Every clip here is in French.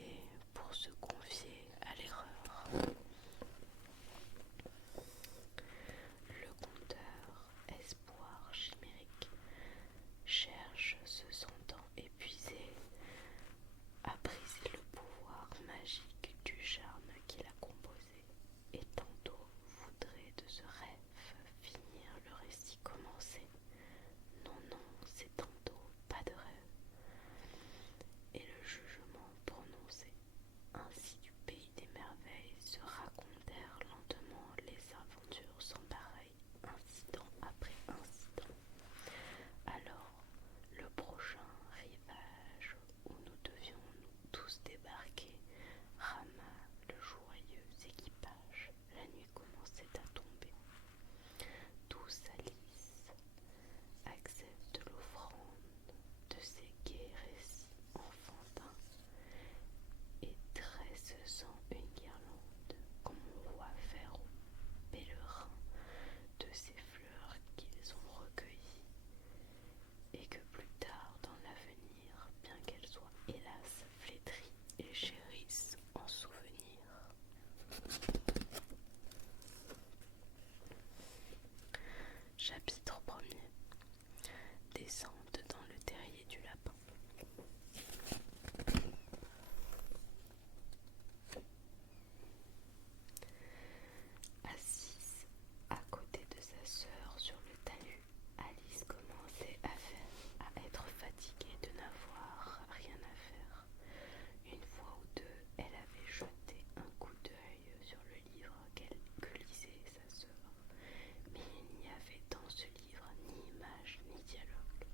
s'associer pour se confier à l'erreur. Le conteur, espoir chimérique, cherche, se sentant épuisé, à briser le pouvoir magique du charme qu'il a composé, et tantôt voudrait de ce rêve finir le récit commencé. Non, non, c'est tantôt pas de rêve, et le jugement prononcé. Ainsi du pays des merveilles se racontèrent lentement les aventures sans pareil, incident après incident. Alors, le prochain rivage où nous devions nous tous débarquer rama le joyeux équipage. La nuit commençait à tomber. Tous à Lys acceptent l'offrande de ces gais récits enfantins et tressent une guirlande comme on voit faire aux pèlerins de ces fleurs qu'ils ont recueillies et que plus tard dans l'avenir, bien qu'elles soient hélas flétries, ils chérissent en souvenir. Chapitre 1er. Descente dans le terrier du lapin. Assise à côté de sa sœur sur le talus, Alice commençait à être fatiguée de n'avoir rien à faire. Une fois ou deux, elle avait jeté un coup d'œil sur le livre que lisait sa sœur, mais il n'y avait dans ce livre ni image ni dialogue.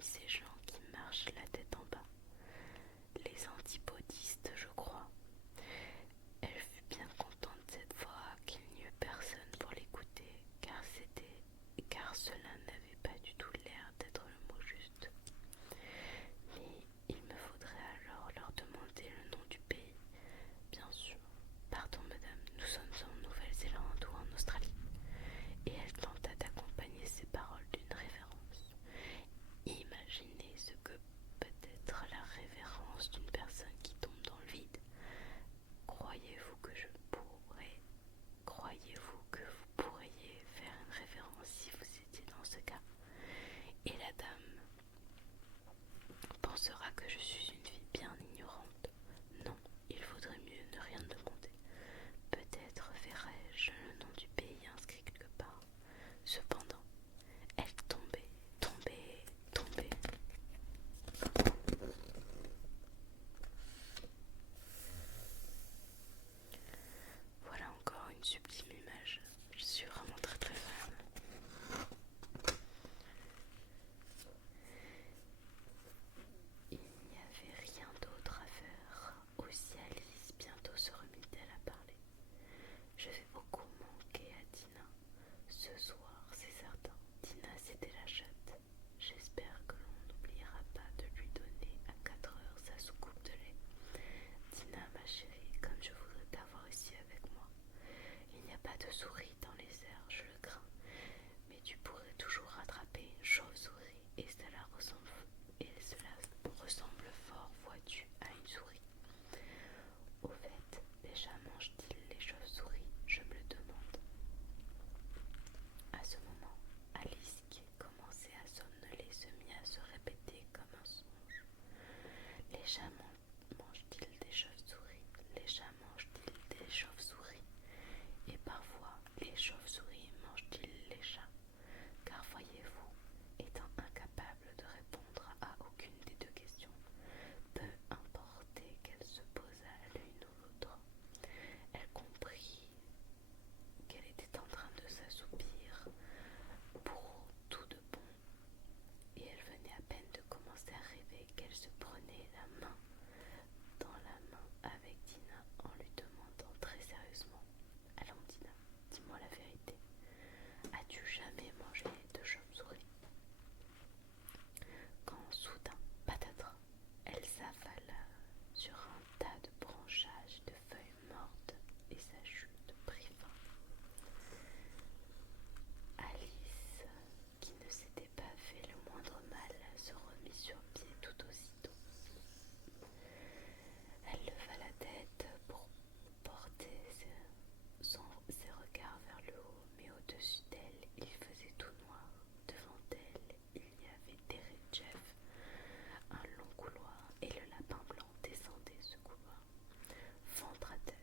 ces gens qui marchent la tête en bas, les antipodistes, je crois. Elle fut bien contente cette fois qu'il n'y eut personne pour l'écouter, car cela n'avait pas du tout l'air d'être le mot juste. Mais il me faudrait alors leur demander le nom du pays. Bien sûr. Pardon, madame, nous sommes en Nouvelle-Zélande ou en Australie. Et elle tenta d'accompagner ses paroles d'une révérence. Imaginez ce que peut être la révérence d'une personne qui tombe dans le vide. Croyez-vous que vous pourriez faire une révérence si vous étiez dans ce cas? Et la dame pensera que je suis une fille bien ignorante. Non, il vaudrait mieux ne rien demander. Peut-être verrai-je le nom du pays inscrit quelque part. Cependant, elle tombait. Voilà encore une sublime image. Je suis vraiment très très fan. Il n'y avait rien d'autre à faire. Aussi Alice bientôt se remit-elle à parler. Je vais beaucoup manquer à Tina. Ce soir, c'est certain. Tina, c'était la chatte. J'espère que l'on n'oubliera pas de lui donner à 4 heures sa soucoupe de lait. Tina, ma chérie, comme je voudrais t'avoir ici avec moi. Il n'y a pas de souris dans les airs, je le crains. Mais tu pourrais toujours rattraper une chauve-souris et cela ressemble fort, vois-tu, à une souris. Au fait, les chats mangent-ils les chauves-souris? Je me le demande. À ce moment, Alice, qui commençait à somnoler, se mit à se répéter comme un songe. Les chats mangent-ils des chauves-souris? Les chats mangent-ils des chauves-souris? Et parfois, les chauves-souris mangent-ils les chats? Car voyez-vous, étant incapable de répondre à aucune des deux questions, peu importait qu'elle se posât l'une ou l'autre, elle comprit qu'elle était en train de s'assoupir pour tout de bon, et elle venait à peine de commencer à rêver qu'elle se prenait la main dans la main avec Tina en lui demandant très sérieusement: Allons Tina, dis-moi la vérité, as-tu jamais mangé de chauve-souris? Quand soudain, patatras, elle s'affala sur un tas de branchages de feuilles mortes et sa chute prit fin. Alice, qui ne s'était pas fait le moindre mal, se remit sur pied tout aussitôt. Elle leva la tête pour porter ses regards vers le haut, mais au-dessus d'elle, il faisait tout noir. Devant elle, il y avait Terry Jeff, un long couloir, et le lapin blanc descendait ce couloir. Ventre à terre.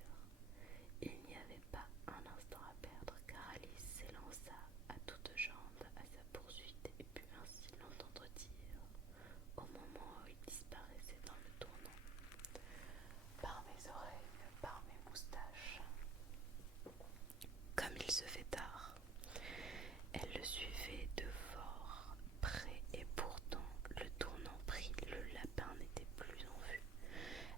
Il n'y avait pas un instant à perdre, car Alice s'élança à toutes jambes à sa poursuite et put ainsi l'entendre dire, au moment où il disparaissait dans le tournant: Par mes oreilles, par mes moustaches. Comme il se fait tard, elle le suivait de fort près et pourtant le tournant pris, le lapin n'était plus en vue.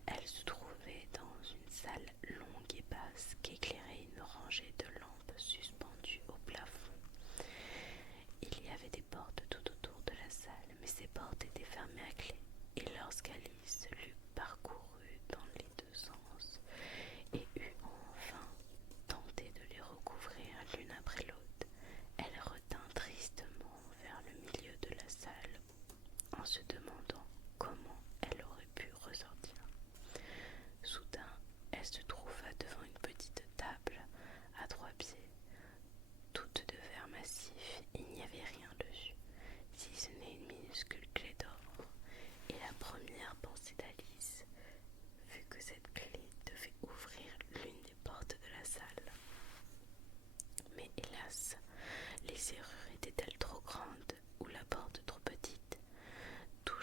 Elle se trouvait dans une salle longue et basse qu'éclairait une rangée de lampes suspendues au plafond. Il y avait des portes tout autour de la salle, mais ces portes étaient fermées à clé, et lorsqu'Alice l'eut parcouru dans les deux sens et eut enfin tenté de les recouvrir l'une après l'autre, elle retint tristement vers le milieu de la salle en se demandant comment elle aurait pu ressortir. Soudain, elle se trouva devant une petite table à 3 pieds, toute de verre massif. Il n'y avait rien dessus, si ce n'est une minuscule clé d'or. Et la première pensée d'Alice fut que cette clé devait ouvrir l'une des portes de la salle. Mais hélas, les serrures étaient-elles trop grandes ou la porte trop petite? Tout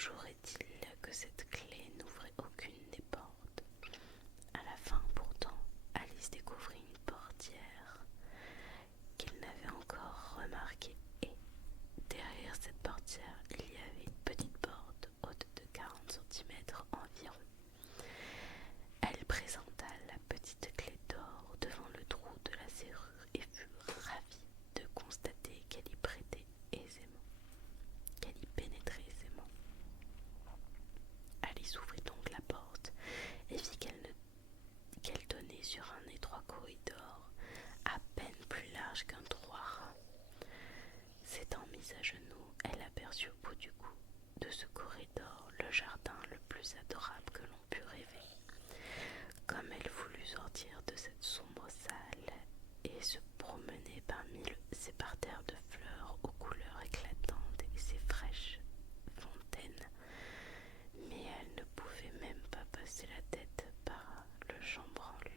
mise à genoux, elle aperçut au bout de ce corridor le jardin le plus adorable que l'on pût rêver. Comme elle voulut sortir de cette sombre salle et se promener parmi ces parterres de fleurs aux couleurs éclatantes et ces fraîches fontaines, mais elle ne pouvait même pas passer la tête par le chambranle.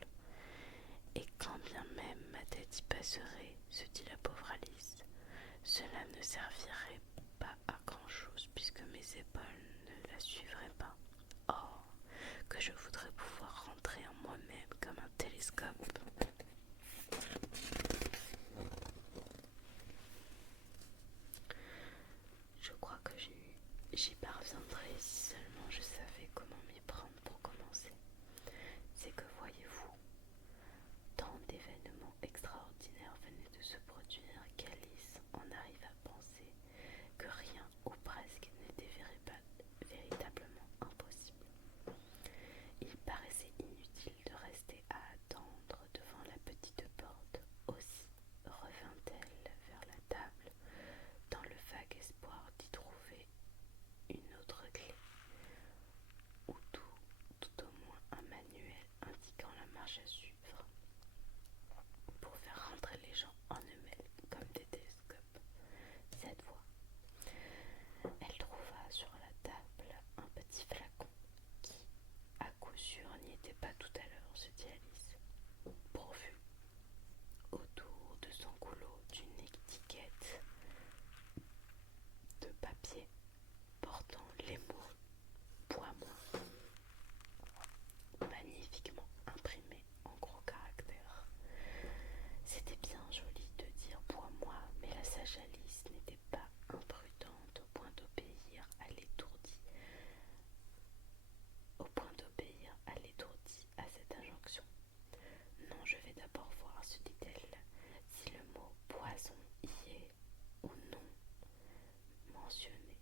Et quand bien même ma tête y passerait, se dit la pauvre Alice, cela ne servirait pas à grand-chose puisque mes épaules ne la suivraient pas. Oh, que je voudrais pouvoir rentrer en moi-même comme un télescope. Je crois que j'y parviendrai si seulement je savais comment m'y prendre pour commencer. C'est que voyez-vous, tant d'événements extraordinaires venaient de se produire qu'Alice en arrive à penser que rien ou presque n'était véritablement impossible. Il paraissait inutile de rester à attendre devant la petite porte. Aussi revint-elle vers la table dans le vague espoir d'y trouver une autre clé, ou tout au moins un manuel indiquant la marche à suivre pour faire rentrer les gens en eux-mêmes comme des télescopes. Cette fois, elle trouva sur la table un petit flacon qui, à coup sûr, n'y était pas tout à l'heure, se dit Alice, pourvu autour de son goulot d'une étiquette de papier portant les mots Bois-moi, magnifiquement imprimés en gros caractères. C'était bien joli de dire Bois-moi, mais la sage Alice n'était pas imprudente au point d'obéir à cette injonction. Non, je vais d'abord voir, se dit-elle, si le mot poison y est ou non mentionné,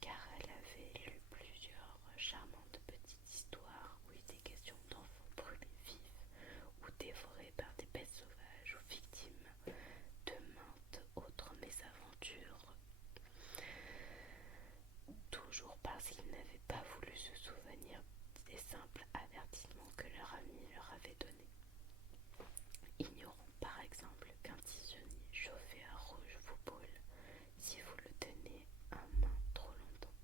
car elle avait lu plusieurs charmantes petites histoires où il était question d'enfants brûlés vifs ou dévorés par des bêtes sauvages ou victimes de maintes autres mésaventures, toujours parce qu'ils n'avaient pas voulu se souvenir des simples avertissements que leur ami leur avait donnés. Ignorons par exemple qu'un tisonnier chauffé à rouge vous brûle si vous le tenez en main trop longtemps,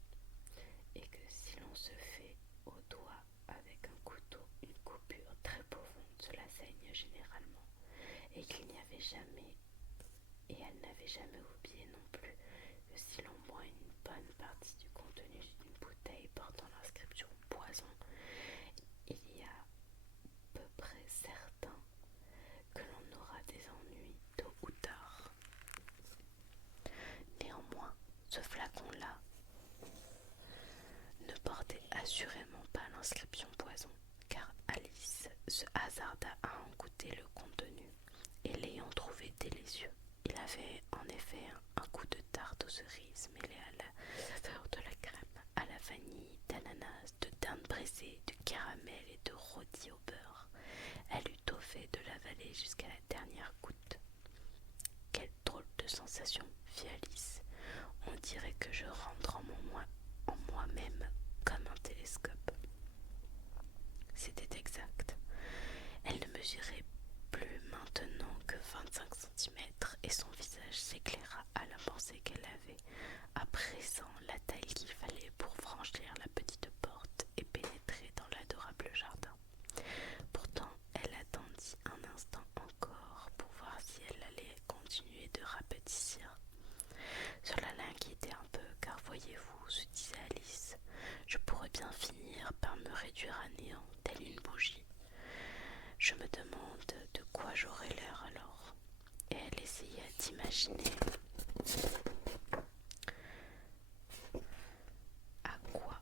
et que si l'on se fait au doigt avec un couteau une coupure très profonde, cela saigne généralement, et elle n'avait jamais oublié non plus que si l'on boit une bonne partie du contenu d'une bouteille portant l'inscription poison, il y a peu près certain que l'on aura des ennuis tôt ou tard. Néanmoins, ce flacon-là ne portait assurément pas l'inscription poison, car Alice se hasarda à en goûter le contenu, et l'ayant trouvé délicieux. Il avait en effet un goût de tarte aux cerises mêlé à la saveur de la crème, à la vanille, d'ananas, de dinde brisée, de caramel et de rôti au beurre. Elle eut au fait de l'avaler jusqu'à la dernière goutte. Quelle drôle de sensation, fit Alice. On dirait que je rentre en moi-même comme un télescope. C'était exact. Elle ne mesurait plus maintenant que 25 centimètres et son visage s'éclaira à la pensée qu'elle avait à présent la taille qu'il fallait pour franchir la petite porte et pénétrer dans l'adorable jardin. Pourtant, elle attendit un instant encore pour voir si elle allait continuer de rapetissir. Cela l'inquiétait un peu, car voyez-vous, se disait Alice, je pourrais bien finir par me réduire à néant, telle une bougie. Je me demande de quoi j'aurai l'air alors. Et elle essaya d'imaginer à quoi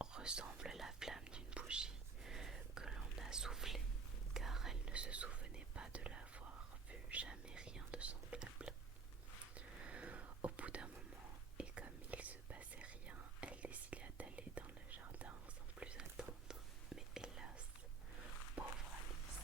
ressemble la flamme d'une bougie que l'on a soufflée, car elle ne se souvenait pas de l'avoir vu jamais rien de semblable. Au bout d'un moment, et comme il se passait rien, elle décida d'aller dans le jardin sans plus attendre. Mais hélas, pauvre Alice,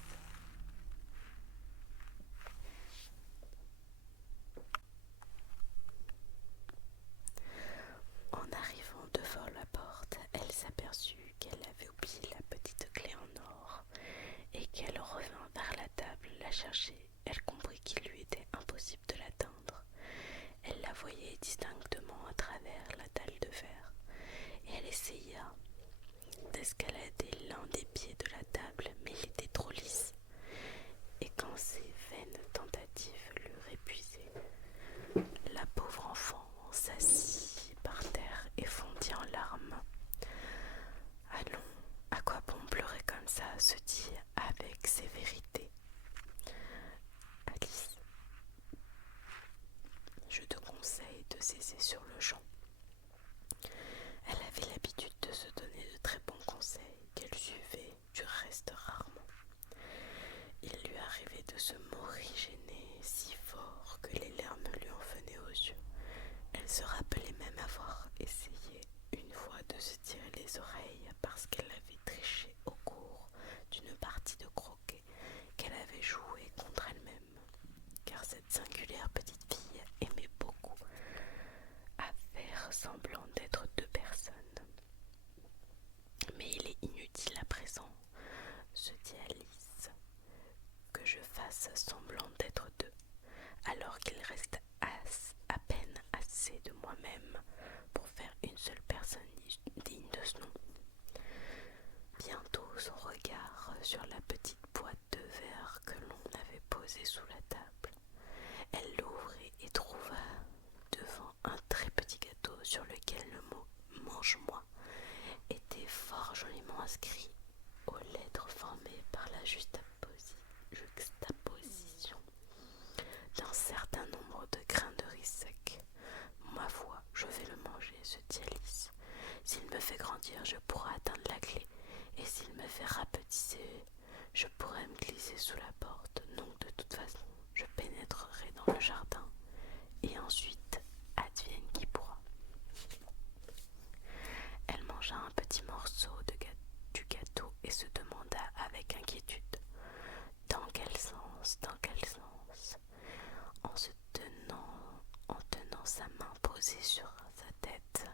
d'escalader l'un des pieds de la table, mais il était trop lisse. Et quand ses vaines tentatives l'eurent épuisé, la pauvre enfant s'assit par terre et fondit en larmes. Allons, à quoi bon pleurer comme ça, se dit avec sévérité Alice. Je te conseille de cesser sur le champ. Elle avait l'habitude de se donner de très bons conseils qu'elle suivait du reste rarement. Il lui arrivait de se morigéner si fort que les larmes lui en venaient aux yeux. Elle se rappelait même avoir essayé une fois de se tirer les oreilles parce qu'elle avait triché au cours d'une partie de croquet qu'elle avait jouée contre elle-même, car cette singulière petite fille aimait beaucoup à faire semblant d'être deux personnes. Mais il est inutile à présent, se dit Alice, que je fasse semblant d'être deux, alors qu'il reste à peine assez de moi-même pour faire une seule personne digne de ce nom. Bientôt son regard sur la petite boîte de verre que l'on avait posée sous la table. Elle l'ouvrit et trouva devant un très petit gâteau sur lequel le mot « mange-moi » était fort joliment inscrit aux lettres formées par la juxtaposition d'un certain nombre de grains de riz sec. Ma foi, je vais le manger, se dit Alice. S'il me fait grandir, je pourrai atteindre la clé, et s'il me fait rapetisser, je pourrai me glisser sous la porte. Donc de toute façon, je pénétrerai dans le jardin, et ensuite, advienne qui pourra. Elle mangea un petit morceau du gâteau et se demanda avec inquiétude dans quel sens, en tenant sa main posée sur sa tête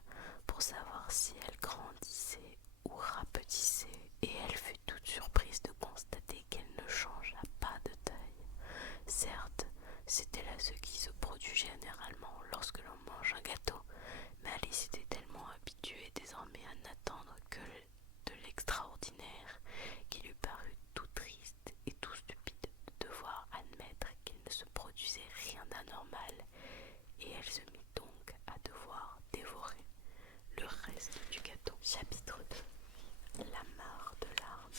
pour savoir si elle grandissait ou rapetissait, et elle fut toute surprise de constater qu'elle ne changea pas de taille. Certes, c'était là ce qui se produit généralement lorsque l'on mange un gâteau, mais Alice était tellement habituée désormais à n'attendre que de l'extraordinaire qu'il lui parut tout triste et tout stupide de devoir admettre qu'il ne se produisait rien d'anormal, et elle se mit donc à devoir dévorer le reste du gâteau. Chapitre 2. La mare de larmes.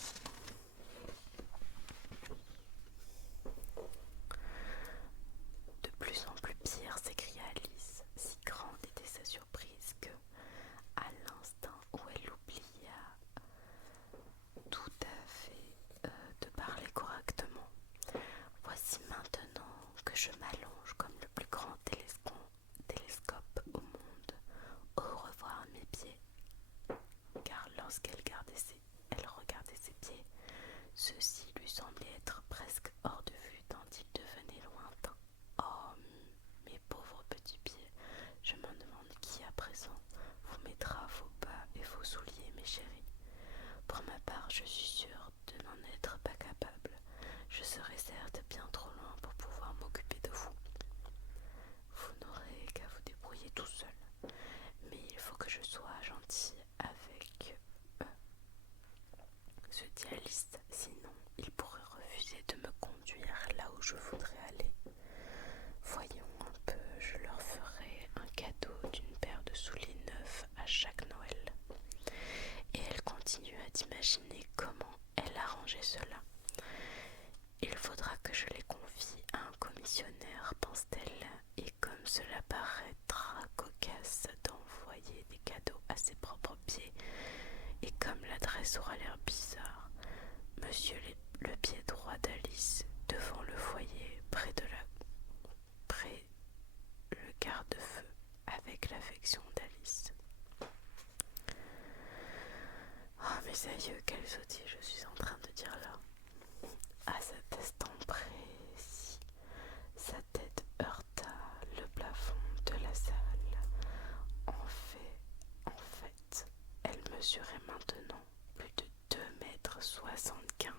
De plus en plus pire, s'écria Alice, si grande était sa surprise que, à l'instant où elle oublia tout à fait de parler correctement, voici maintenant que je m'allonge comme le plus grand télescope au monde. Au revoir mes pieds. Car lorsqu'elle regardait ses pieds, ceux-ci lui semblaient être presque hors de vue tant ils devenaient lointains. Oh, mes pauvres petits pieds, je me demande qui à présent vous mettra vos bas et vos souliers, mes chéris. Pour ma part, je suis sûre de n'en être pas capable. Je serai certes bien trop loin pour pouvoir m'occuper de vous. Vous n'aurez qu'à vous débrouiller tout seul. Mais il faut que je sois gentille avec eux, se dit Alice, sinon ils pourraient refuser de me conduire là où je voudrais aller. Voyons un peu, je leur ferai un cadeau d'une paire de souliers neufs à chaque Noël. Et elle continua d'imaginer comment elle arrangeait cela. Il faudra que je les confie à un commissionnaire, pense-t-elle, et comme cela paraîtra cocasse d'envoyer des cadeaux à ses propres pieds, et comme l'adresse aura l'air bizarre, monsieur le pied droit d'Alice, devant le foyer, près le garde-feu, avec l'affection d'Alice. Oh mes aïeux, quelle sottise je suis en train de dire là. À cet instant précis, sa tête heurta le plafond de la salle. En fait, elle mesurait maintenant plus de 2,75 m.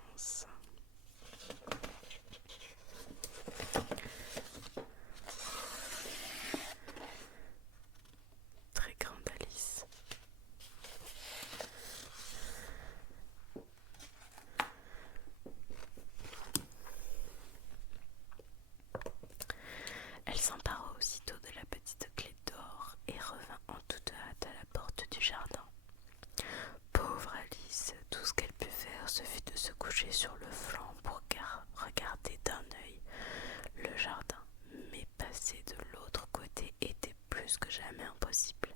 Très grande Alice. sur le flanc pour regarder d'un œil le jardin, mais passer de l'autre côté était plus que jamais impossible.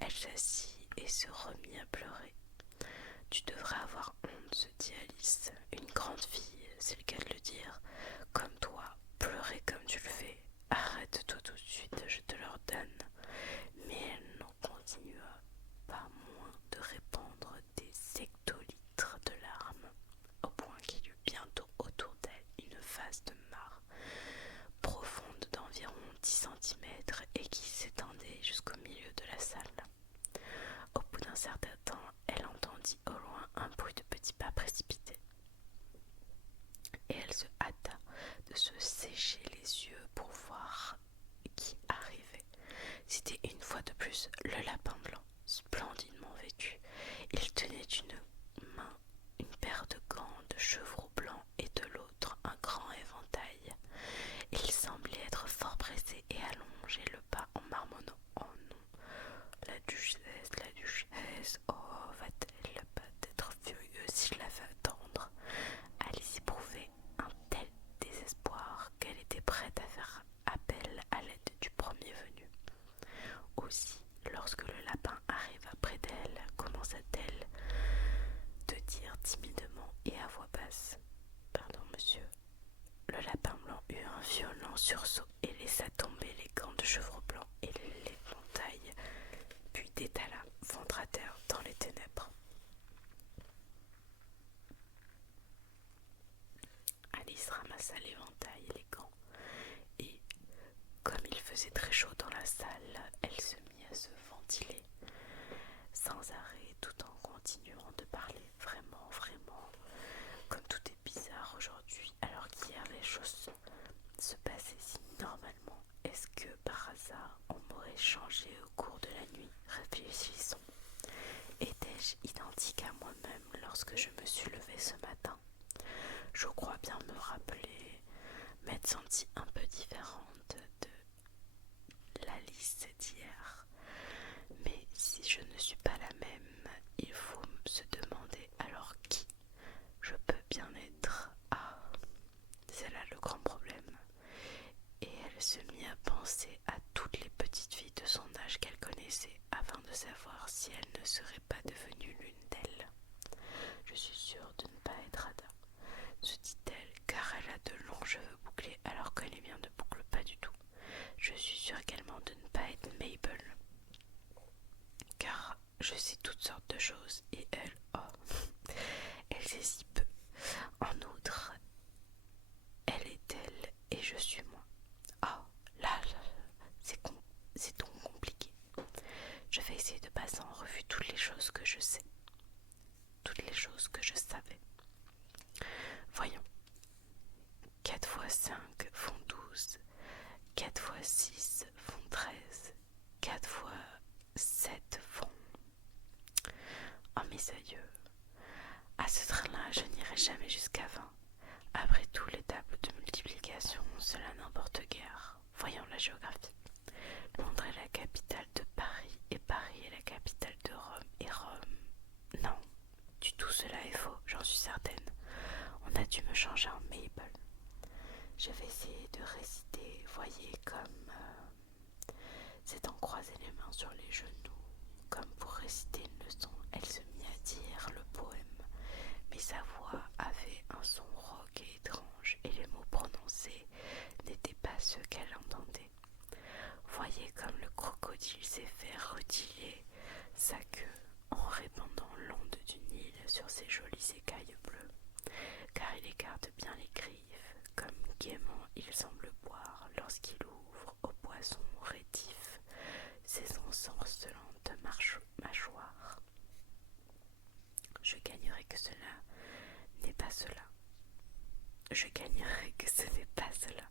Elle s'assit et se remit à pleurer. « Tu devrais avoir honte, se dit Alice. Une grande fille, c'est le cas de le dire, comme toi, pleurer comme tu le fais. Arrête-toi tout de suite, je te l'ordonne. » Mais elle n'en continua pas moins de répandre des hectolitres de larmes, au point qu'il y eut bientôt autour d'elle une vaste mare, profonde d'environ 10 centimètres et qui s'étendait jusqu'au milieu de la salle. Au bout d'un certain temps, elle entendit au loin un bruit de petits pas précipités. Et elle se hâta de se sécher les yeux pour voir qui arrivait. C'était une fois de plus le lapin blanc, splendidement vêtu. Il tenait d'une main une paire de gants de chevreau blanc et de l'autre un grand éventail. Il semblait être fort pressé et allongeait le pas en marmonnant « Oh non, la duchesse, oh, va-t-elle pas être furieuse si je la fais attendre ?» Alice éprouvait un tel désespoir qu'elle était prête à faire appel à l'aide du premier venu. Aussi, lorsque le lapin arriva près d'elle, commença-t-elle de dire timidement et à voix basse: « Pardon, monsieur. » Le lapin blanc eut un violent sursaut et laissa tomber les gants de chevreau blanc et l'éventail, puis détala, ventre à terre, dans les ténèbres. Alice ramassa l'éventail et les gants, et, comme il faisait très chaud dans la salle, elle se mit à se ventiler, sans arrêt, tout en continuant de parler. Vraiment, comme tout est bizarre aujourd'hui, alors qu'hier les choses se passaient si normalement. Est-ce que par hasard on m'aurait changé au cours de la nuit? Réfléchissons. Étais-je identique à moi-même lorsque je me suis levée ce matin? Je crois bien me rappeler m'être sentie un peu différente de l'Alice d'hier. Mais si je ne suis pas la même, il faut se demander alors qui je peux bien être. Ah, c'est là le grand problème. Et elle se mit à penser à toutes les petites filles de son âge qu'elle connaissait afin de savoir si elle ne serait pas devenue l'une d'elles. Je suis sûre de ne pas être Ada, se dit-elle, car elle a de longs cheveux bouclés alors que les miens ne bouclent pas du tout. Je suis sûre également de ne pas être Mabel, car je sais toutes sortes de choses et elle, oh, elle sait si peu. En outre, elle est elle et je suis moi. Oh, là, c'est donc compliqué. Je vais essayer de passer en revue toutes les choses que je sais, toutes les choses que je savais. Voyons. 4 fois 5 font 12, 4 fois 6 font 13, 4 fois 7 font... Oh mes aïeux, à ce train-là, je n'irai jamais jusqu'à 20. Après tout, les tables de multiplication, cela n'importe guère. Voyons la géographie. Londres est la capitale de Paris, et Paris est la capitale de Rome, et Rome... Non, du tout cela est faux, j'en suis certaine. On a dû me changer en Mabel. Je vais essayer de réciter, voyez, comme c'est en croiser les mains sur les genoux, comme pour réciter une leçon. Elle se mit à dire le poème, mais sa voix avait un son rauque et étrange, et les mots prononcés n'étaient pas ceux qu'elle entendait. Voyez comme le crocodile s'est fait retirer sa queue en répandant l'onde du Nil sur ses jolies écailles bleues, car il écarte bien les griffes, comme gaiement il semble boire lorsqu'il ouvre au poisson rétif ses ensorcelantes mâchoires. Je gagnerai que cela n'est pas cela. Je gagnerai que ce n'est pas cela,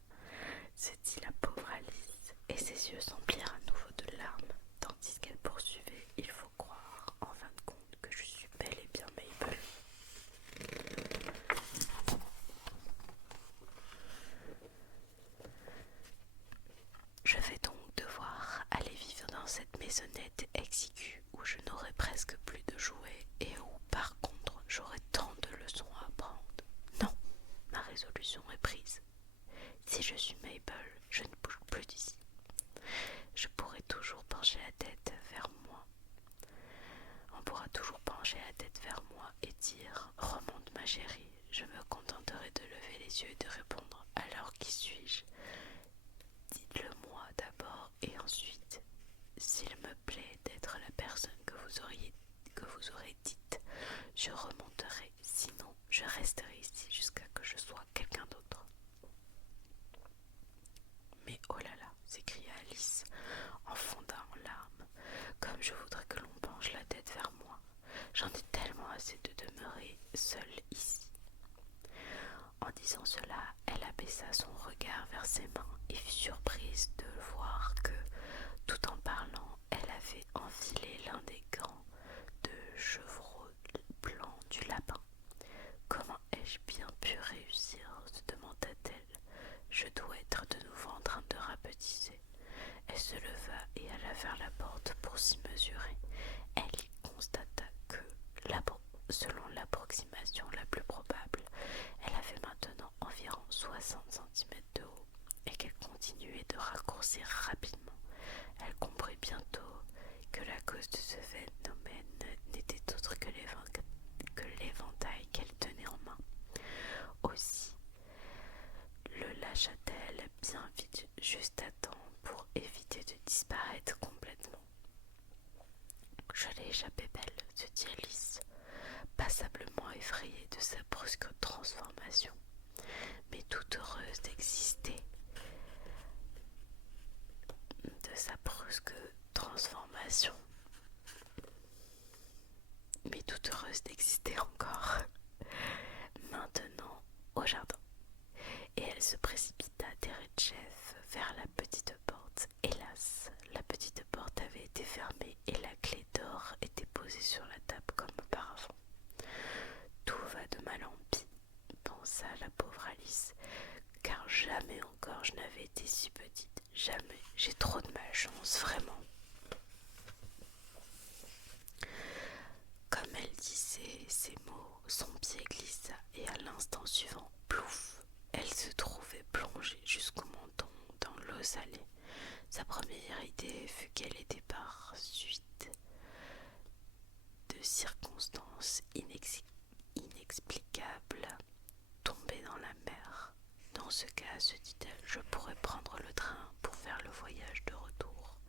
se dit la pauvre Alice, et ses yeux s'emplirent à nouveau de larmes, tandis qu'elle poursuivait. Il faut croire, en fin de compte, que je suis bel et bien Mabel. Je vais donc devoir aller vivre dans cette maisonnette exiguë où je n'aurai presque plus de jouets et où, par contre, j'aurai tant de leçons à apprendre. décision est prise. Si je suis Mabel, je ne bouge plus d'ici. Je pourrai toujours pencher la tête vers moi. On pourra toujours pencher la tête vers moi et dire « Remonte ma chérie ». Je me contenterai de lever les yeux et de répondre « Alors qui suis-je » Dites-le moi d'abord et ensuite, s'il me plaît d'être la personne que vous aurez dite, je remonterai, sinon je resterai ici jusqu'à ce que je sois quelqu'un d'autre. Mais oh là là, s'écria Alice en fondant en larmes, comme je voudrais que l'on penche la tête vers moi. J'en ai tellement assez de demeurer seule ici. En disant cela, elle abaissa son regard vers ses mains et fut surprise de voir que, tout en parlant, elle avait enfilé l'un des gants de chevreau blanc du lapin. « Comment ai-je bien pu réussir ?» se demanda-t-elle. « Je dois être de nouveau en train de rapetisser. » Elle se leva et alla vers la porte pour s'y mesurer. Elle y constata que, selon l'approximation la plus probable, elle avait maintenant environ 60 cm de haut et qu'elle continuait de raccourcir rapidement. Elle comprit bientôt que la cause de ce phénomène n'était autre que l'éventail qu'elle tenait en main. Aussi le lâcha-t-elle bien vite, juste à temps pour éviter de disparaître complètement. « Je l'ai échappé belle, se dit Alice, passablement effrayée de sa brusque transformation, mais toute heureuse d'exister. Encore. Maintenant, au jardin. Et elle se précipita derechef vers la petite porte. Hélas, la petite porte avait été fermée et la clé d'or était posée sur la table comme auparavant. Tout va de mal en pis, pensa la pauvre Alice, car jamais encore je n'avais été si petite. Jamais. J'ai trop de malchance, vraiment. Comme elle disait ces mots, son pied glissa et à l'instant suivant, plouf, elle se trouvait plongée jusqu'au menton dans l'eau salée. Sa première idée fut qu'elle était par suite de circonstances inexplicables tombée dans la mer. Dans ce cas, se dit-elle, je pourrais prendre le train pour faire le voyage de retour.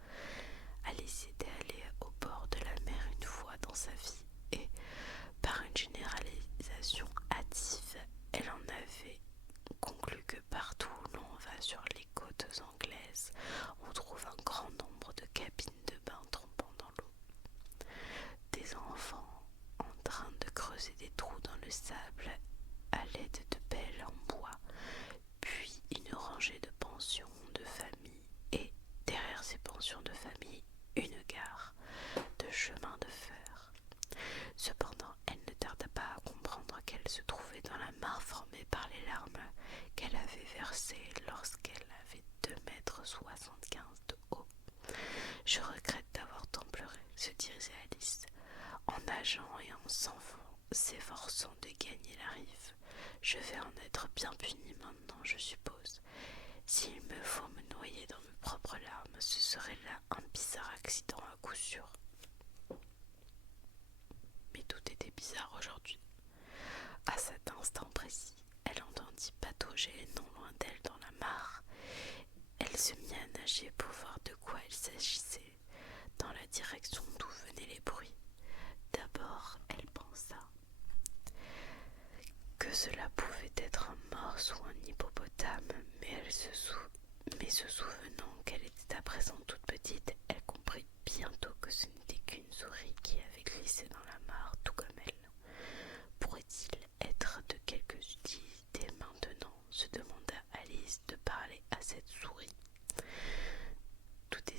Alice était allée au bord de la mer une fois dans sa vie et, par une généralisation hâtive, elle en avait conclu que partout où l'on va sur les côtes anglaises, on trouve un grand nombre de cabines de bain trempant dans l'eau. Des enfants en train de creuser des trous dans le sable à l'aide de pelles en bois, puis une rangée de pensions de famille et, derrière ces pensions de famille, une gare de chemin de fer. Cependant, elle ne tarda pas à comprendre qu'elle se trouvait dans la mare formée par les larmes qu'elle avait versées lorsqu'elle avait 2,75 m de haut. « Je regrette d'avoir tant pleuré, » se disait Alice, en nageant et en s'efforçant de gagner la rive. « Je vais en être bien punie maintenant, je suppose. S'il me faut me noyer dans mes propres larmes, ce serait là un bizarre accident à coup sûr. » Mais tout était bizarre aujourd'hui. À cet instant précis, elle entendit patauger non loin d'elle dans la mare. Elle se mit à nager pour voir de quoi il s'agissait, dans la direction d'où venaient les bruits. D'abord, elle pensa que cela pouvait être un morse ou un hippopotame, mais se souvenant qu'elle était à présent toute petite, elle comprit bientôt que ce n'était qu'une souris qui avait glissé dans la mare, tout comme elle. Pourrait-il être de quelque utilité maintenant, se demanda Alice, de parler à cette souris. Tout est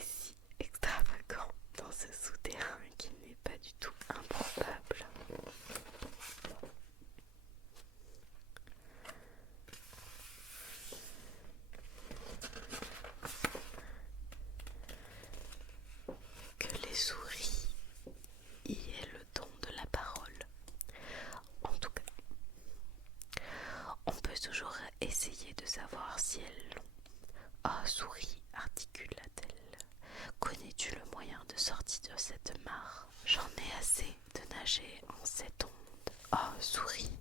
si extravagant dans ce souterrain qu'il n'est pas du tout improbable. Que les souris y aient le don de la parole. En tout cas, sortis de cette mare. J'en ai assez de nager en cette onde. Oh, souris!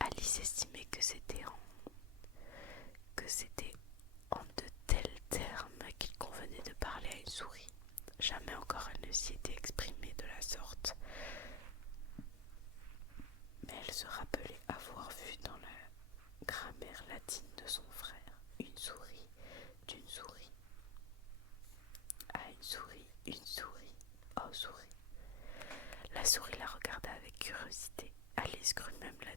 Alice estimait que c'était en de tels termes qu'il convenait de parler à une souris. Jamais encore elle ne s'y était exprimée de la sorte. Mais elle se rappelait avoir vu dans la grammaire latine de son frère une souris d'une souris. Ah, une souris, oh souris. La souris la regarda avec curiosité. Alice crut même la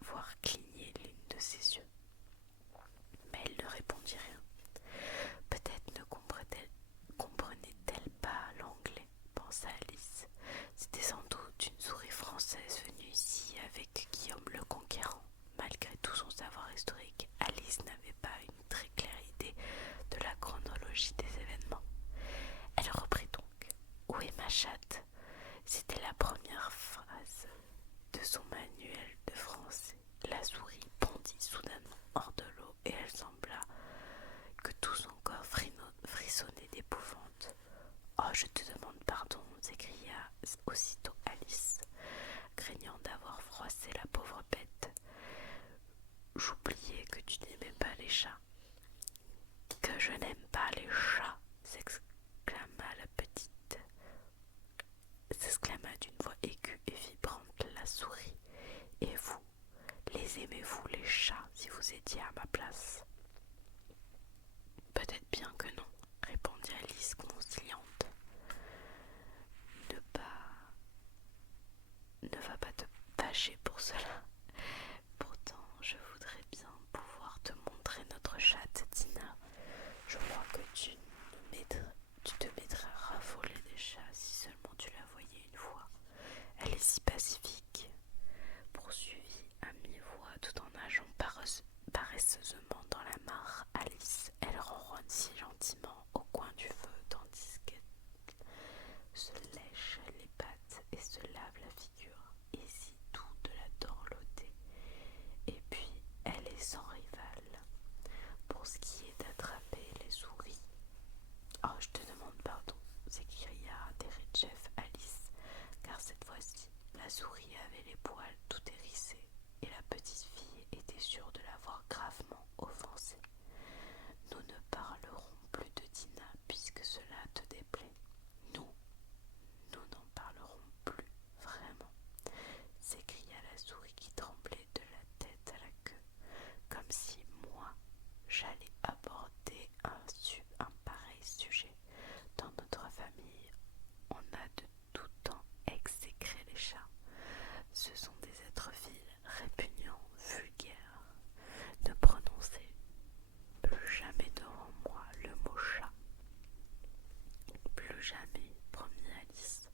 voir cligner l'une de ses yeux. Mais elle ne répondit rien. Peut-être ne comprenait-elle pas l'anglais, pensa Alice. C'était sans doute une souris française venue ici avec Guillaume le Conquérant. Malgré tout son savoir historique, Alice n'avait pas une très claire idée de la chronologie des événements. Elle reprit donc. « Où est ma chatte ?» C'était la première phrase de son manuel de français. La souris bondit soudainement hors de l'eau et elle sembla que tout son corps frissonnait d'épouvante. « Oh, je te demande pardon !» s'écria aussitôt Alice, craignant d'avoir froissé la pauvre bête. « J'oubliais que tu n'aimais pas les chats. »« Que je n'aime pas les chats !» s'exclama d'une voix aiguë et vibrante la souris. « Et vous, les aimez-vous les chats si vous étiez à ma place ?» « Peut-être bien que non, » répondit Alice conciliante. « Ne va pas te fâcher pour cela. Pourtant, je voudrais bien pouvoir te montrer notre chatte, Tina. Je crois que tu te mettrais à raffoler des chats si seulement tu la voyais une fois. Elle est si pacifique. » Poursuivit à mi-voix tout en nageant paresseusement dans la mare Alice. Elle ronronne si gentiment au coin du feu tandis qu'elle se lèche les pattes et se lave la figure, et si doux de la dorlotée. Et puis elle est sans rival pour ce qui est d'attraper les souris. « Oh, je te demande pardon !» s'écria derechef Alice, car cette fois-ci la souris avait les poils tout hérissés et la petite fille était sûre de l'avoir gravement offensée. « Nous ne parlerons plus de Tina puisque cela te déplaît. Nous n'en parlerons plus, vraiment, » s'écria la souris qui tremblait de la tête à la queue, comme si moi j'allais aborder un pareil sujet. Dans notre famille, on a de tout temps exécré les chats. Ce sont des êtres vils, répugnants, vulgaires. Ne prononcez plus jamais devant moi le mot chat. Plus jamais, promit Alice,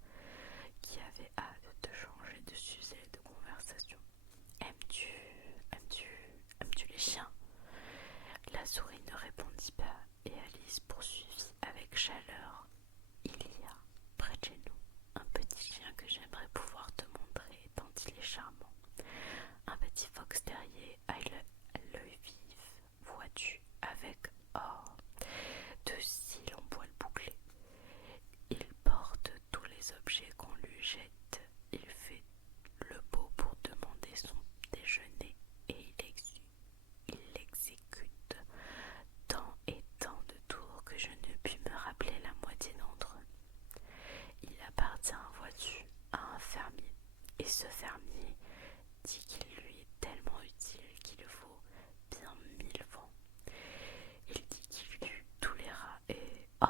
qui avait hâte de changer de sujet de conversation. Aimes-tu les chiens ? La souris ne répondit pas et Alice poursuivit avec chaleur. Il y a près de chez nous un petit chien que j'aimerais pouvoir te montrer tant il est charmant. Un petit fox terrier à l'œil vif, vois-tu, avec de si longs poils bouclés. Il porte tous les objets qu'on lui jette. Il fait le beau pour demander son déjeuner et il l'exécute tant et tant de tours que je ne puis me rappeler la moitié d'entre eux. Il appartient, vois-tu, à un fermier, et ce fermier dit qu'il lui est tellement utile qu'il vaut bien 1000 francs. Il dit qu'il tue tous les rats et... Oh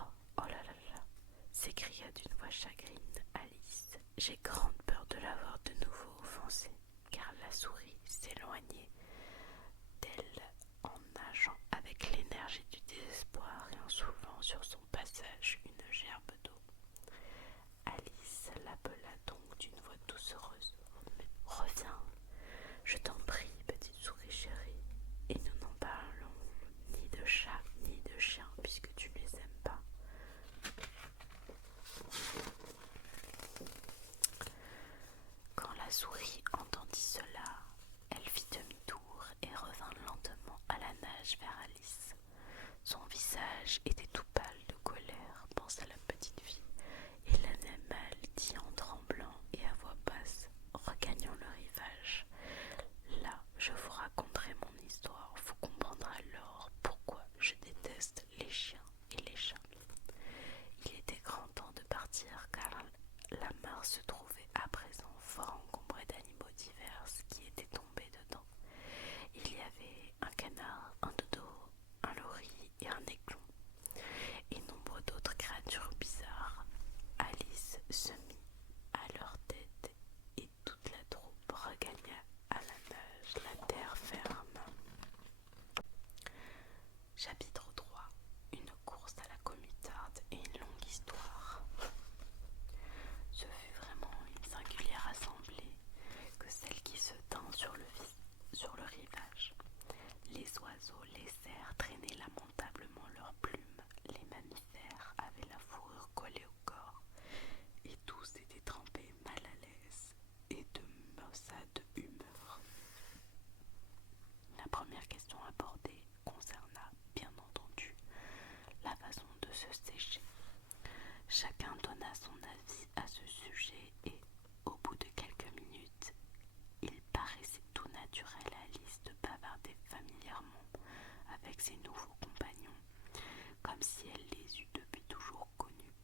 là là là, s'écria d'une voix chagrine Alice. J'ai grande peur de l'avoir de nouveau offensé, car la souris s'éloignait d'elle en nageant avec l'énergie du désespoir et en soulevant sur son passage une gerbe d'eau. Alice l'appela donc d'une voix doucereuse. « Reviens, je t'en prie, petite souris chérie, et nous n'en parlons ni de chat ni de chien puisque tu ne les aimes pas. » Quand la souris entendit cela, elle fit demi-tour et revint lentement à la nage vers Alice. Son visage était tout pâle de colère, pensa la petite fille, et couloir se trouvait à présent fort encombré d'animaux divers qui étaient tombés dedans. Il y avait un canard, un dodo, un lori et un aiglon, et nombre d'autres créatures bizarres. Alice se mit à leur tête et toute la troupe regagna à la nage la terre ferme. Chapitre 3. Une course à la commutarde et une longue histoire. Ce fut vraiment une singulière assemblée que celle qui se tint sur le rivage. Les oiseaux, les cerfs traînaient lamentablement leurs plumes, les mammifères avaient la fourrure collée au corps, et tous étaient trempés mal à l'aise et de maussade humeur. La première question abordée concerna, bien entendu, la façon de se sécher. Chacun donna son avis à ce sujet et, au bout de quelques minutes, il paraissait tout naturel à Alice de bavarder familièrement avec ses nouveaux compagnons, comme si elle les eût depuis toujours connus.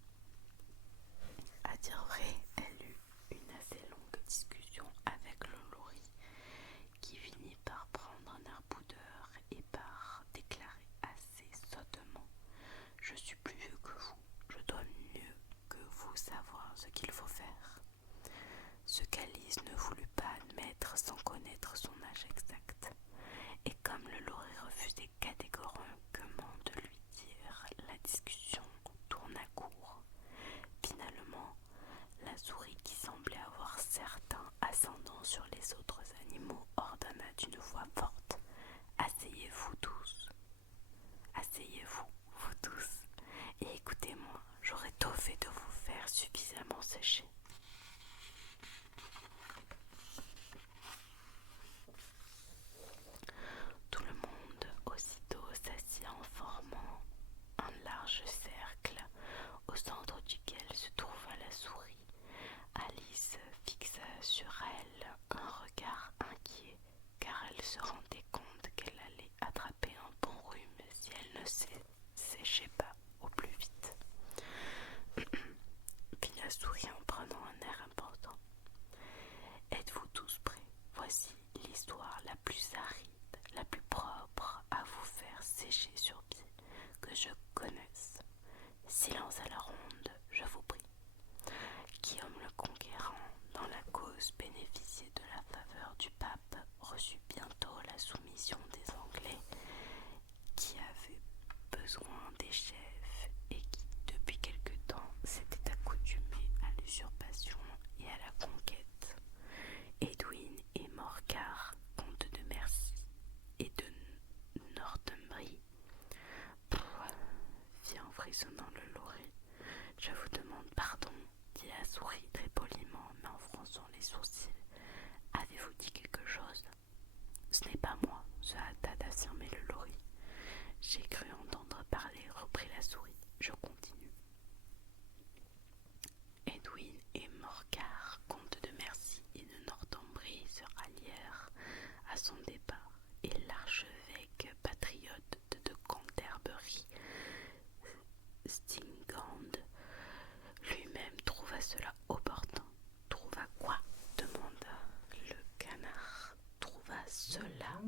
À dire vrai, elle eut une assez longue discussion avec le lori, qui finit par prendre un air boudeur et par déclarer assez sottement: « Je suis plus vieux que vous, je dois mieux que vous savoir ce qu'il faut faire. » Ce qu'Alice ne voulut pas admettre sans connaître son âge exact. Et comme le lori refusait catégoriquement de lui dire, la discussion tourna court. Finalement, la souris, qui semblait avoir certains ascendants sur les autres animaux, ordonna d'une voix forte: « Asseyez-vous tous, vous tous, et écoutez-moi, j'aurai tôt fait de vous faire suffisamment sécher. » Tout le monde aussitôt s'assit en formant un large cercle, au centre duquel se trouva la souris. Alice fixa sur elle un regard inquiet, car elle se rendait compte qu'elle allait attraper un bon rhume si elle ne séchait pas au plus vite. Fit la souris en prenant un air important. « Êtes-vous tous prêts? Voici l'histoire la plus aride, la plus propre à vous faire sécher sur pied que je connaisse. Silence à la ronde, je vous prie. » Guillaume le Conquérant, dans la cause bénéficiait de la faveur du pape, reçut bientôt la soumission des Anglais, qui avaient besoin des chefs et qui, depuis quelque temps, s'étaient accoutumés à l'usurpation et à la conquête. Edwin et Morcar, comtes de Mercie et de Northumbrie, fit en frissonnant le lori. « Je vous demande pardon, » dit la souris très poliment, mais en fronçant les sourcils. « Avez-vous dit quelque chose ?»« Ce n'est pas moi, » se hâta d'affirmer le lori. « J'ai cru entendre parler, » reprit la souris. « Je continue. Edwin et Morcar, comtes de Mercie et de Northumbrie, se rallièrent à son départ, et l'archevêque patriote de Canterbury, Stingand, lui-même trouva cela opportun. « Trouva quoi ?» demanda le canard. « Trouva cela, »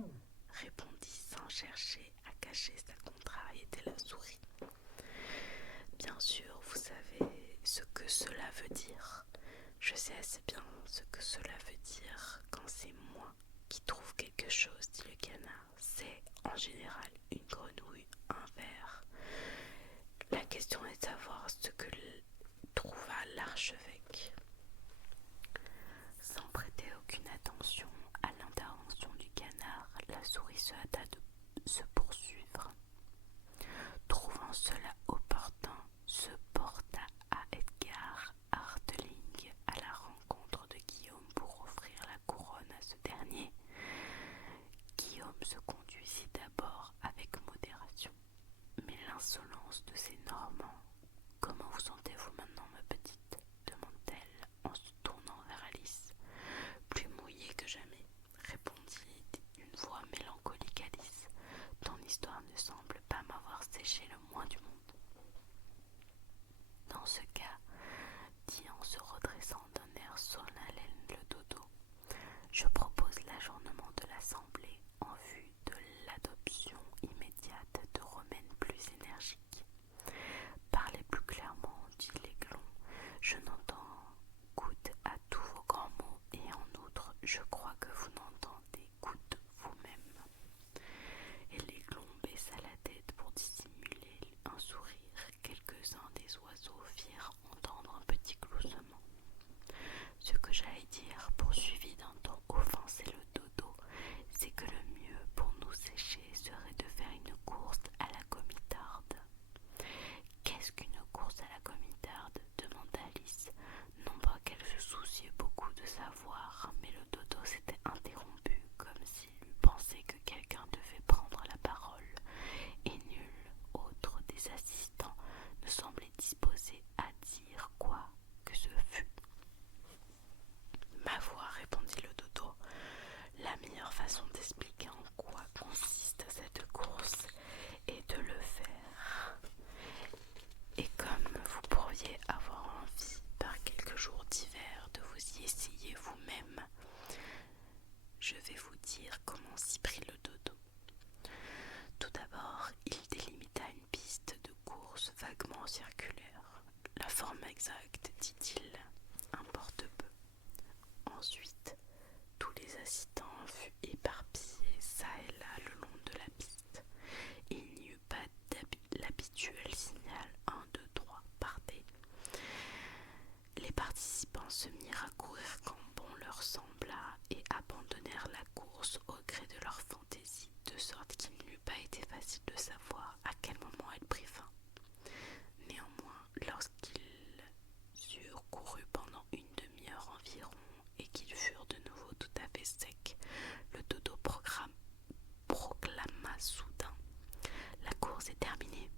répondit sans chercher à cacher sa contrariété la souris. « Bien sûr, vous savez ce que cela veut dire. »« Je sais assez bien ce que cela veut dire quand c'est moi qui trouve quelque chose, » dit le canard. « C'est en général une grenouille, un ver. La question est de savoir ce que trouva l'archevêque. » Sans prêter aucune attention à l'intervention du canard, la souris se hâta de se poursuivre. Trouvant cela opportun, se porta à Edgar Harteling à la rencontre de Guillaume pour offrir la couronne à ce dernier. Guillaume se conduisit d'abord avec modération, mais l'insolence de ces Normands. « Comment vous sentez-vous maintenant, ma petite ?» demanda-t-elle en se tournant vers Alice. « Plus mouillée que jamais, » répondit d'une voix mélancolique Alice. « Ton histoire ne semble pas m'avoir séché le moins du monde. » souciait beaucoup de savoir, mais le dodo s'était interrompu comme s'il eût pensé que quelqu'un devait prendre la parole, et nul autre des assistants ne semblait disposé à dire quoi que ce fût. Ma voix, répondit le dodo, la meilleure façon d'expliquer en quoi consiste cette course est de le faire. Et comme vous pourriez avoir envie par quelques jours d'hiver de vous y essayer vous-même, je vais vous dire comment s'y prit le dodo. Tout d'abord, il délimita une piste de course vaguement circulaire. La forme exacte, dit-il, importe peu. Ensuite, tous les assistants furent éparpillés çà et là le long de la piste. Il n'y eut pas l'habituel signal 1, 2, 3, partez. Les participants se mirent à courir quand bon leur sembla et abandonnèrent la course au gré de leur fantaisie, de sorte qu'il n'eût pas été facile de savoir à quel moment elle prit fin. Néanmoins, lorsqu'ils eurent couru pendant une demi-heure environ et qu'ils furent de nouveau tout à fait secs, le dodo proclama soudain: la course est terminée.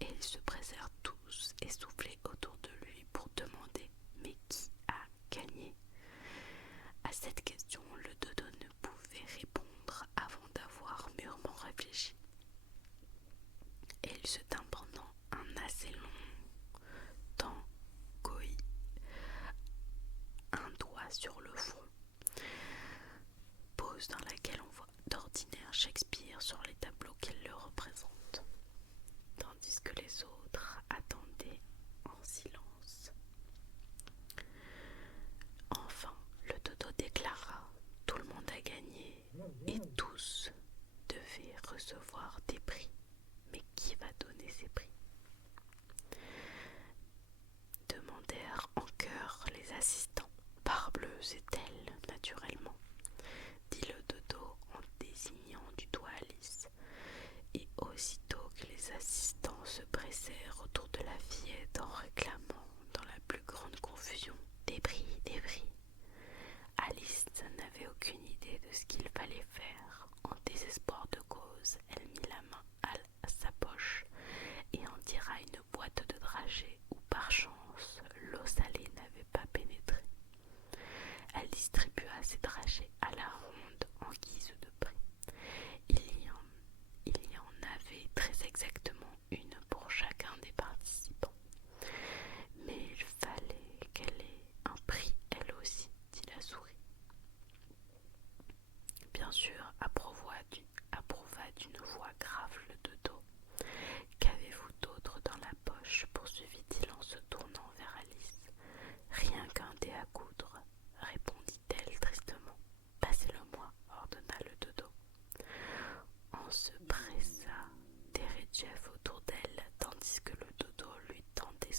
Et ils se pressèrent tous essoufflés autour de lui pour demander: mais qui a gagné? À cette question, le dodo ne pouvait répondre avant d'avoir mûrement réfléchi. Et il se tint pendant un assez long temps coï, un doigt sur le front, pose dans laquelle on voit d'ordinaire Shakespeare sur les tableaux qu'il le représente, tandis que les autres attendaient en silence. Enfin, le dodo déclara: tout le monde a gagné et tous devaient recevoir des prix. Mais qui va donner ces prix? Demandèrent en chœur les assistants. Parbleu, c'est elle, naturellement, dit le dodo en désignant du doigt Alice. Et aussitôt que les assistants se pressèrent autour de la fillette en réclamant dans la plus grande confusion: des prix, des prix, Alice n'avait aucune idée de ce qu'il fallait faire. En désespoir de cause, elle mit la main à sa poche et en tira une boîte de dragées où par chance l'eau salée n'avait pas pénétré. Elle distribua ses dragées à la ronde en guise de prix. Il y en avait très exactement une pour chacun des participants. Mais il fallait qu'elle ait un prix elle aussi, dit la souris. Bien sûr, approuva d'une voix grave le dodo. Qu'avez-vous d'autre dans la poche? Poursuivit-il en se tournant vers Alice. Rien qu'un dé à coudre, répondit-elle tristement. Passez-le-moi, ordonna le dodo. On se pressa Jeff autour d'elle, tandis que le dodo lui tendait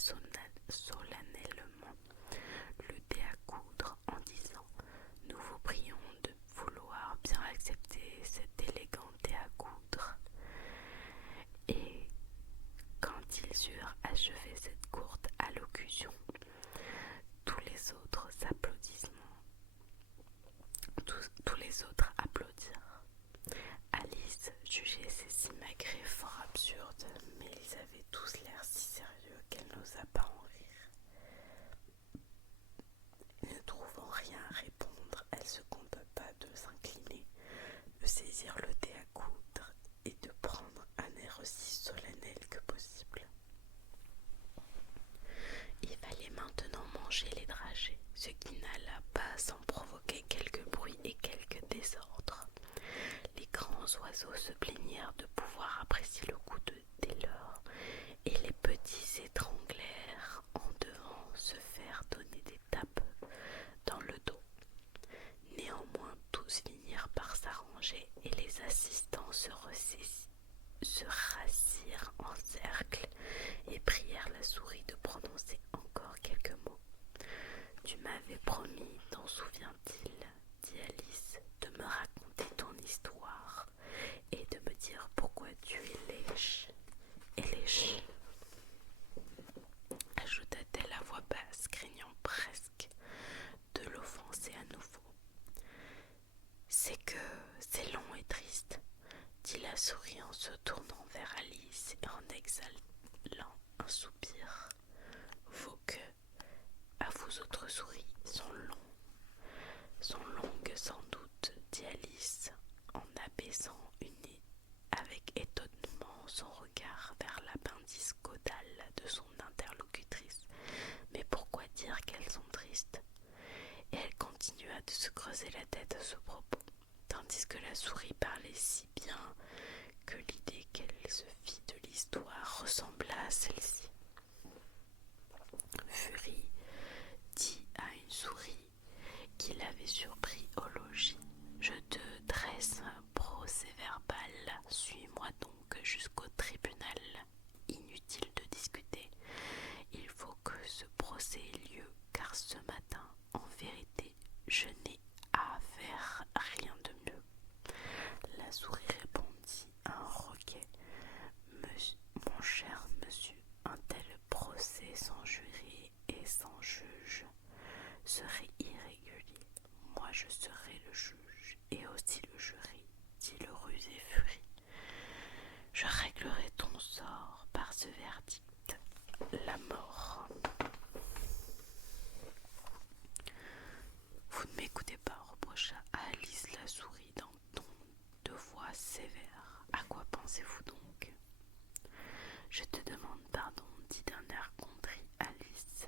solennellement le dé à coudre en disant: nous vous prions de vouloir bien accepter cet élégant dé à coudre. Et quand ils eurent achevé cette courte allocution, tous les autres applaudirent. Alice jugeait ces simagrées fort absurdes, mais ils avaient tous l'air si sérieux qu'elle n'osa pas en rire. Ne trouvant rien à répondre, elle se contenta de s'incliner, de saisir le dé à coudre et de prendre un air aussi solennel que possible. Il fallait maintenant manger les dragées, ce qui n'alla pas sans provoquer quelques bruits et quelques désordres. Les grands oiseaux se plaignèrent de pouvoir apprécier le goût des leurs, et les petits s'étranglèrent en devant se faire donner des tapes dans le dos. Néanmoins, tous finirent par s'arranger et les assistants se rassirent en cercle et prièrent la souris de prononcer encore quelques mots. Tu m'avais promis, t'en souvient-il, dit Alice, de me raconter ton histoire et de me dire pourquoi tu es lèche et lèche, ajouta-t-elle à voix basse, craignant presque C'est que c'est long et triste, dit la souris en se tournant vers Alice et en exhalant un soupir. Vos queues, à vous autres souris, sont longues sans doute, dit Alice en abaissant avec étonnement son regard vers l'appendice caudal de son interlocutrice. Mais pourquoi dire qu'elles sont tristes? Et elle continua de se creuser la tête à ce propos, tandis que la souris parlait si bien que l'idée qu'elle se fit de l'histoire ressembla à celle-ci. Furie dit à une souris qui l'avait surpris au logis: je te dresse un procès-verbal, suis-moi donc jusqu'au tribunal. Inutile de discuter, il faut que ce procès ait lieu, car ce matin, en vérité, je n'ai à faire rien de mieux. La souris répondit à un requet: mon cher monsieur, un tel procès sans jury et sans juge serait irrégulier. Moi je serai le juge et aussi le jury, dit le rusé Furie. Je réglerai ton sort par ce verdict, la mort. Vous ne m'écoutez pas, reprocha à Alice la souris d'un ton de voix sévère. À quoi pensez-vous donc? Je te demande pardon, dit d'un air contrit Alice.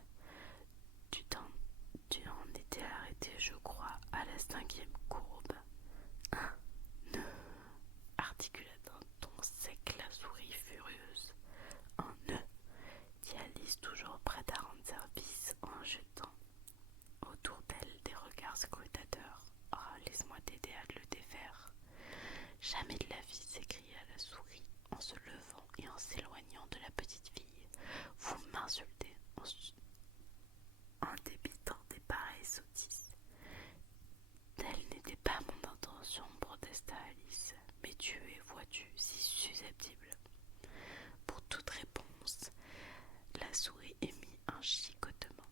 Tu en étais arrêté, je crois, à la 5e courbe. Ne, articula d'un ton sec la souris furieuse. Un ne, dit Alice, toujours prête à rendre service en jetant autour d'elle des regards scrutateurs. Oh, laisse-moi t'aider à le défaire. Jamais de la vie, s'écria la souris en se levant et en s'éloignant de la petite fille. Vous m'insultez en débitant des pareilles sottises. Telle n'était pas mon intention, protesta Alice, mais tu es, vois-tu, si susceptible. Pour toute réponse, la souris émit un chicotement.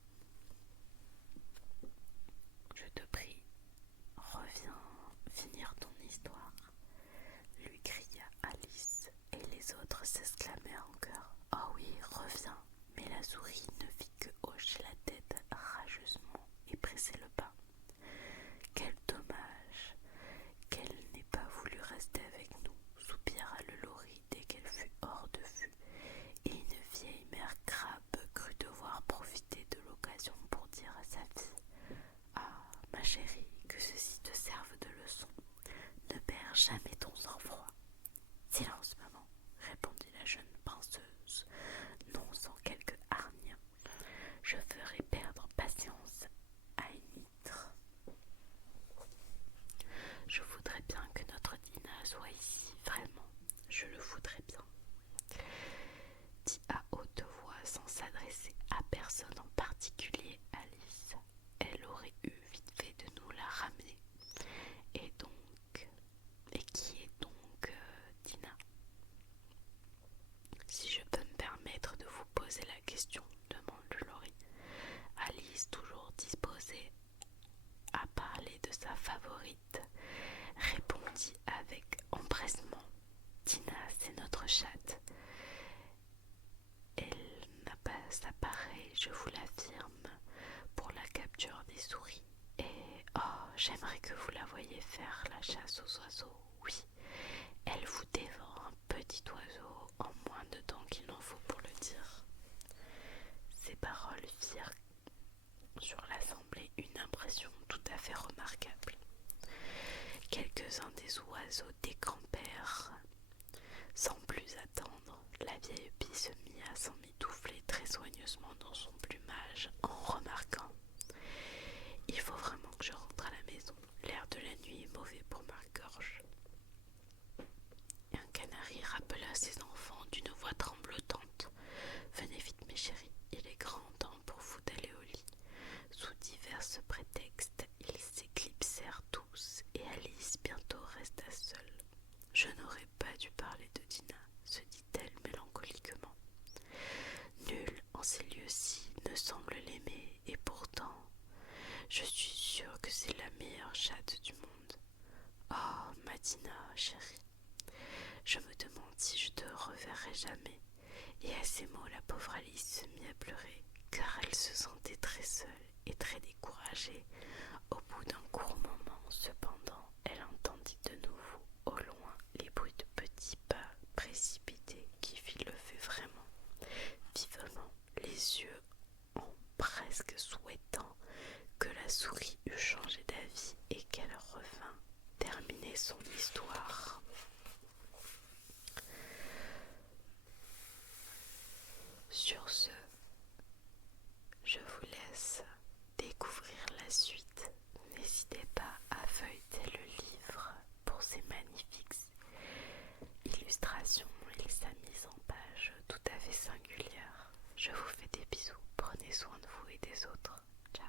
Je te prie, reviens finir ton histoire, lui cria Alice, et les autres s'exclamèrent en chœur. Oh oui, reviens. Mais la souris ne fit que hocher la tête rageusement et presser le pas. Quel dommage qu'elle n'ait pas voulu rester avec nous, soupira le lori dès qu'elle fut hors de vue, et une vieille mère crabe crut devoir profiter de l'occasion pour dire à sa fille: ah, ma chérie, que ceci te serve de leçon, ne perds jamais ton sang-froid. Silence, maman, répondit la jeune penseuse, non sans quelque hargne. Je ferai perdre patience à une mitre. Je voudrais bien que notre Dina soit ici, vraiment, je le voudrais bien, dit à haute voix sans s'adresser à personne en particulier Alice. Elle aurait eu vite fait de nous la ramener. Et qui est donc Dina? Si je peux me permettre de vous poser la question, demande le lori. Alice, toujours disposée à parler de sa favorite, répondit avec empressement: Dina, c'est notre chatte. Elle n'a pas sa pareille, je vous l'affirme, pour la capture des souris. Et oh, j'aimerais que vous la voyiez faire la chasse aux oiseaux. Oui, elle vous dévore un petit oiseau en moins de temps qu'il n'en faut pour le dire. Ces paroles firent sur l'assemblée une impression tout à fait remarquable. Quelques-uns des oiseaux décampèrent. Sans plus attendre, la vieille pie se mit à s'emmitoufler très soigneusement dans son plumage en remarquant: il faut vraiment que je rentre à la maison, l'air de la nuit est mauvais pour ma gorge. Un canari rappela ses enfants d'une voix tremblotante: venez vite mes chéris, il est grand temps pour vous d'aller au lit. Sous divers prétextes, ils s'éclipsèrent tous et Alice bientôt resta seule. Je n'aurais pas dû parler de Dina, se dit-elle mélancoliquement. Nul en ces lieux-ci ne semble l'aimer, et pourtant, je suis sûre que c'est la meilleure chatte du monde. Tina, chérie. Je me demande si je te reverrai jamais. » Et à ces mots, la pauvre Alice se mit à pleurer, car elle se sentait très seule et très découragée. Au bout d'un court moment, cependant, elle entendit de nouveau, au loin, les bruits de petits pas précipités qui filevaient vraiment, vivement, les yeux en presque souhaitant que la souris eût changé d'avis et qu'elle revint terminer son histoire. Sur ce, je vous laisse découvrir la suite. N'hésitez pas à feuilleter le livre pour ses magnifiques illustrations et sa mise en page tout à fait singulière. Je vous fais des bisous, prenez soin de vous et des autres. Ciao.